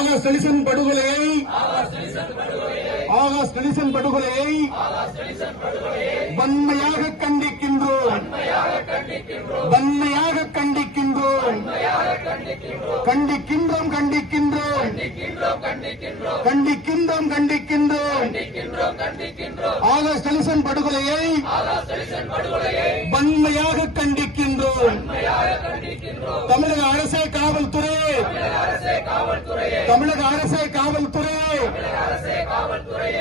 Akash Nelson படுகொலையை வன்மையாக கண்டிக்கின்றோம். ஆகாஷ் நெல்சன் படுகொலையை வன்மையாக கண்டிக்கின்றோம். தமிழக அரசே காவல்துறை,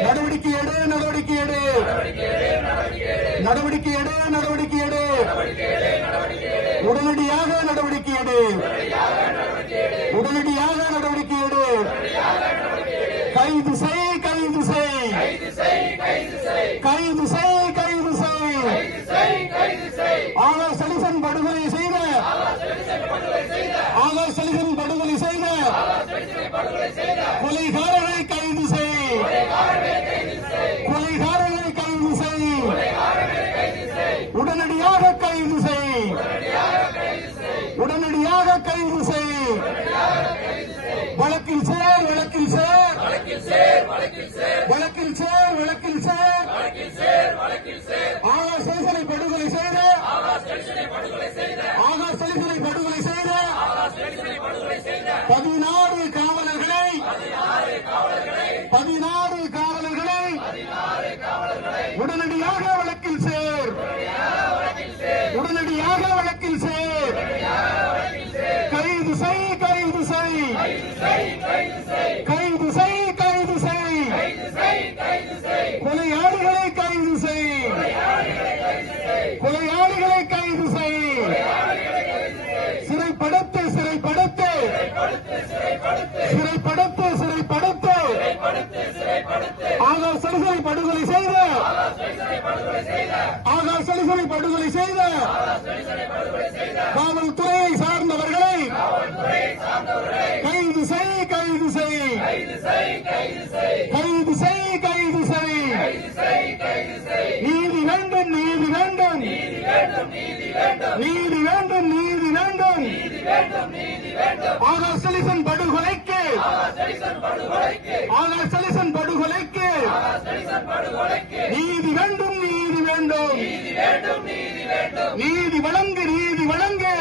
நடவடிக்கை எடு, உடனடியாக நடவடிக்கை எடு. கைது செய். ஆகாஷ் நெல்சன் படுகொலை செய்த கொலைகாரரை கைது செய். உடனடியாக கைது செய். வழக்கில் சேர். ஆகாஷ் நெல்சனை படுகொலை செய்த 16 காவலர்களை உடனடியாக வழக்கில் சேர். கைது செய். கொலையாளிகளை கைது செய். சிறைப்படுத்து. ஆகாஷ் நெல்சனை படுகொலை செய்த காவல்துறையை சார்ந்தவர்களை கைது செய். நீதி வேண்டும். ஆகாஷ் நெல்சன் படுகொலைக்கு நீதி வேண்டும். நீதி வழங்கு.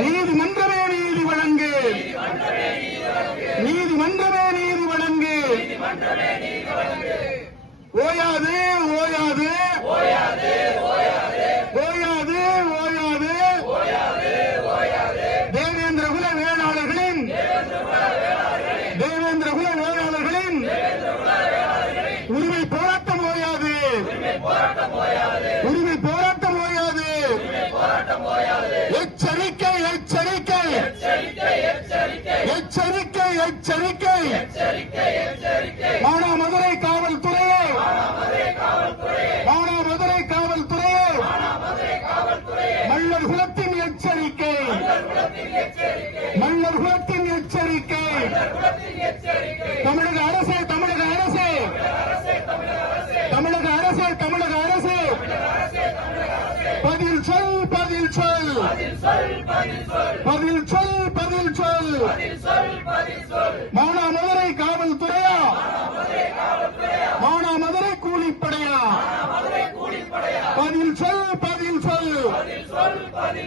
நீதிமன்றமே நீதி வழங்கு. ஓயாது. தேவேந்திர குல வேளாளர்களின் உரிமை போராட்டம் ஓயாது. எச்சரிக்கை. மானாமதுரை காவல்துறையே, மல்லர் குலத்தின் எச்சரிக்கை. தமிழக அரசே பதில் சொல். மானாமதுரை காவல்துறையா, மானாமதுரை கூலிப்படையா? பதில்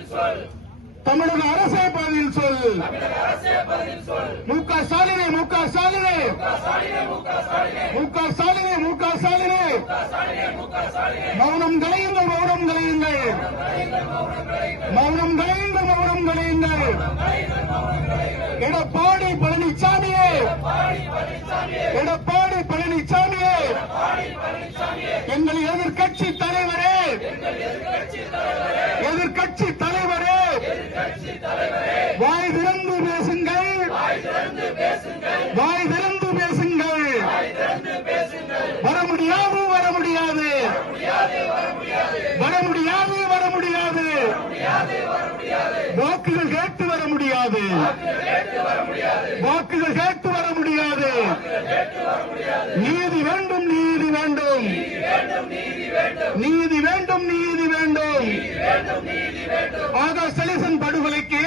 சொல். தமிழக அரசே பதில் சொல். முக ஸ்டாலினே மௌனம் கலையுங்கள். எடப்பாடி பழனிசாமியே, எங்கள் எதிர்கட்சி தலைவரே, வாய் திறந்து பேசுங்கள். வர முடியாது. வாக்குகள் கேட்டு வர முடியாது. நீதி வேண்டும். ஆகாஷ் சலீசன் படுகொலைக்கு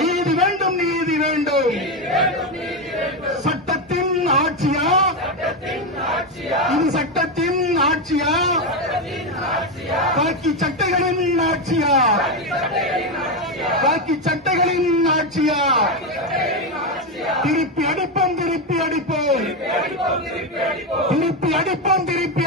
நீதி வேண்டும், நீதி வேண்டும். சட்டத்தின் ஆட்சியா? இது சட்டத்தின் ஆட்சியா? காக்கி சட்டைகளின் ஆட்சியா? காக்கி சட்டைகளின் ஆட்சியா? திருப்பி அடிப்போம், திருப்பி அடிப்போம், திருப்பி அடிப்போம், திருப்பி